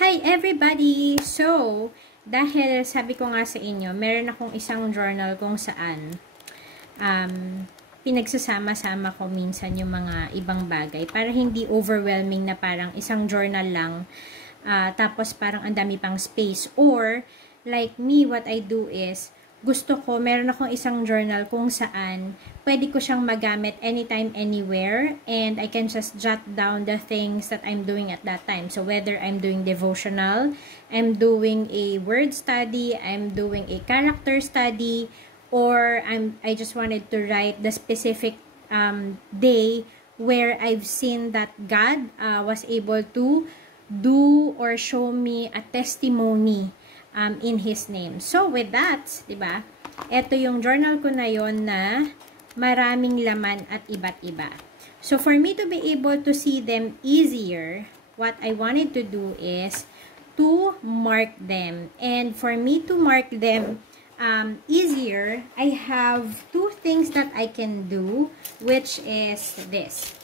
Hi everybody! So, dahil sabi ko nga sa inyo, meron akong isang journal kung saan pinagsasama-sama ko minsan yung mga ibang bagay para hindi overwhelming na parang isang journal lang tapos parang ang dami pang space. Or, like me, what I do is, gusto ko, meron akong isang journal kung saan pwede ko siyang magamit anytime, anywhere, and I can just jot down the things that I'm doing at that time. So, whether I'm doing devotional, I'm doing a word study, I'm doing a character study, or I just wanted to write the specific day where I've seen that God was able to do or show me a testimony in His name. So, with that, diba, ito yung journal ko na yon na maraming laman at iba't iba. So, for me to be able to see them easier, what I wanted to do is to mark them. And for me to mark them easier, I have two things that I can do, which is this.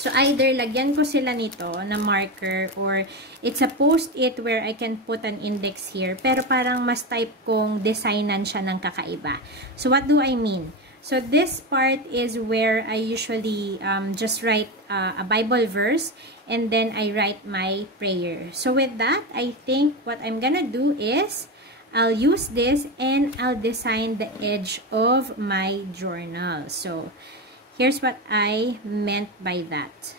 So, either lagyan ko sila nito na marker or it's a post-it where I can put an index here. Pero parang mas type kong designan siya ng kakaiba. So, what do I mean? So, this part is where I usually just write a Bible verse and then I write my prayer. So, with that, I think what I'm gonna do is I'll use this and I'll design the edge of my journal. So, here's what I meant by that.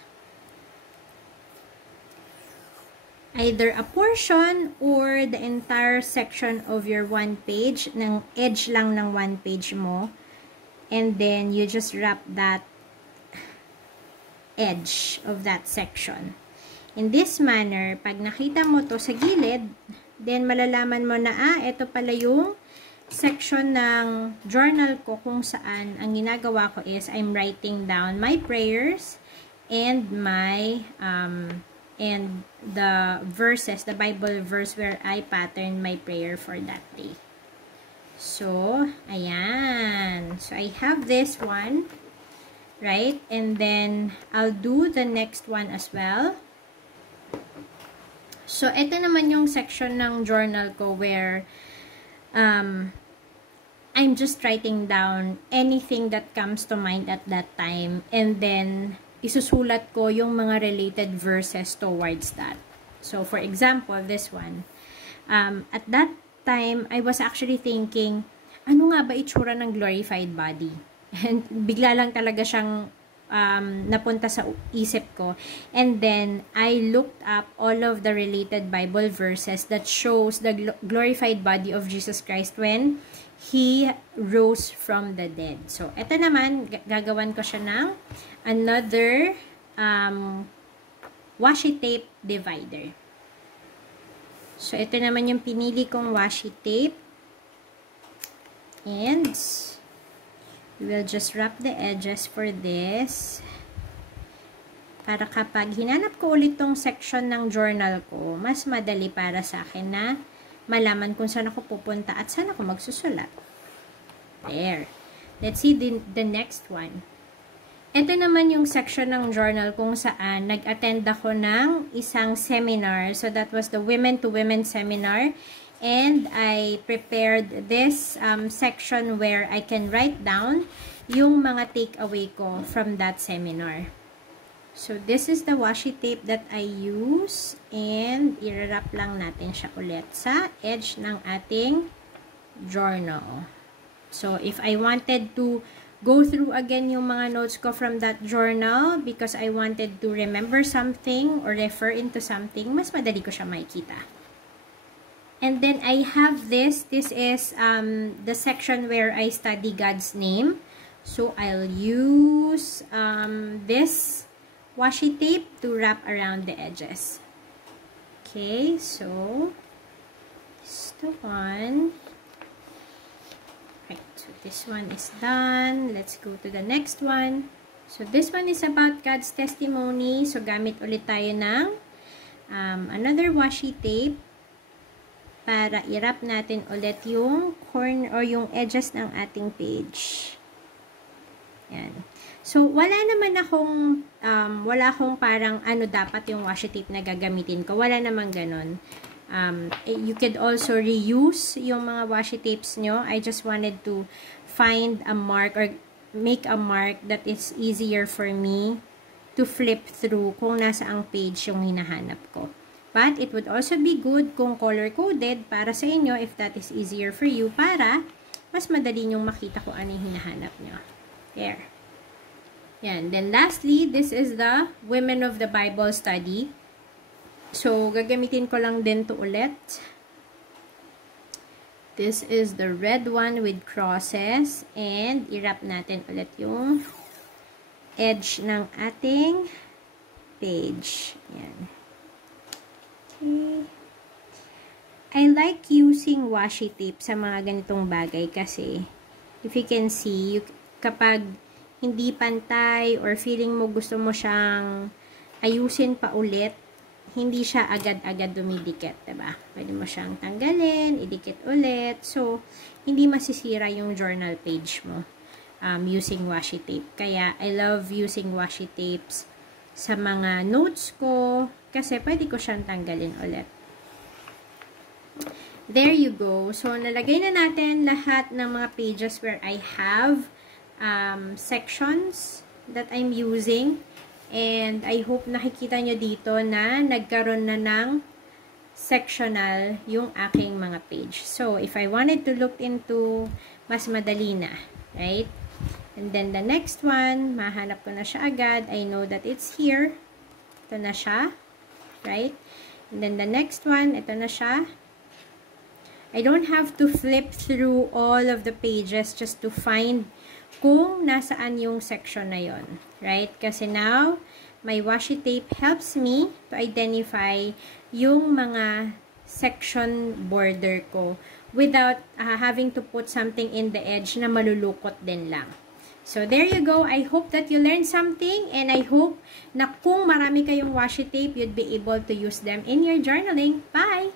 Either a portion or the entire section of your one page, ng edge lang ng one page mo, and then you just wrap that edge of that section. In this manner, pag nakita mo to sa gilid, then malalaman mo na, ito pala yung section ng journal ko kung saan ang ginagawa ko is I'm writing down my prayers and my and the verses, the Bible verse where I pattern my prayer for that day. So, ayan. So, I have this one, right? And then, I'll do the next one as well. So, ito naman yung section ng journal ko where I'm just writing down anything that comes to mind at that time. And then, isusulat ko yung mga related verses towards that. So, for example, this one. At that time, I was actually thinking, ano nga ba itsura ng glorified body? And bigla lang talaga siyang napunta sa isip ko. And then, I looked up all of the related Bible verses that shows the glorified body of Jesus Christ when He rose from the dead. So, ito naman, gagawan ko siya ng another washi tape divider. So, ito naman yung pinili kong washi tape. And we will just wrap the edges for this. Para kapag hinanap ko ulit tong section ng journal ko, mas madali para sa akin na malaman kung saan ako pupunta at saan ako magsusulat. There. Let's see the next one. Ito naman yung section ng journal kung saan nag-attend ako ng isang seminar. So, that was the Women to Women seminar. And I prepared this section where I can write down yung mga takeaway ko from that seminar. So, this is the washi tape that I use. And, i-wrap lang natin siya ulit sa edge ng ating journal. So, if I wanted to go through again yung mga notes ko from that journal because I wanted to remember something or refer into something, mas madali ko siya makikita. And then, I have this. This is the section where I study God's name. So, I'll use this washi tape to wrap around the edges. Okay, so this the one. Right, so this one is done. Let's go to the next one. So this one is about God's testimony. So gamit ulit tayo ng another washi tape para i-wrap natin ulit yung corner or yung edges ng ating page. Yan. So, wala akong parang ano dapat yung washi tape na gagamitin ko. Wala namang ganon. You could also reuse yung mga washi tapes nyo. I just wanted to find a mark or make a mark that is easier for me to flip through kung nasa ang page yung hinahanap ko. But it would also be good kung color-coded para sa inyo if that is easier for you para mas madali nyong makita kung ano yung hinahanap nyo. There. Yan. Then lastly, this is the Women of the Bible Study. So, gagamitin ko lang din to ulit. This is the red one with crosses. And i-wrap natin ulit yung edge ng ating page. Yan. Okay. I like using washi tape sa mga ganitong bagay kasi if you can see, kapag hindi pantay or feeling mo gusto mo siyang ayusin pa ulit, hindi siya agad-agad dumidikit, diba? Pwede mo siyang tanggalin, idikit ulit. So, hindi masisira yung journal page mo using washi tape. Kaya, I love using washi tapes sa mga notes ko kasi pwede ko siyang tanggalin ulit. There you go. So, nalagay na natin lahat ng mga pages where I have sections that I'm using. And I hope nakikita nyo dito na nagkaroon na ng sectional yung aking mga page. So, if I wanted to look into, mas madali na. Right? And then the next one, mahanap ko na siya agad. I know that it's here. Ito na siya. Right? And then the next one, ito na siya. I don't have to flip through all of the pages just to find kung nasaan yung section na yon, right? Kasi now, my washi tape helps me to identify yung mga section border ko without having to put something in the edge na malulukot din lang. So, there you go. I hope that you learned something and I hope na kung marami kayong washi tape, you'd be able to use them in your journaling. Bye!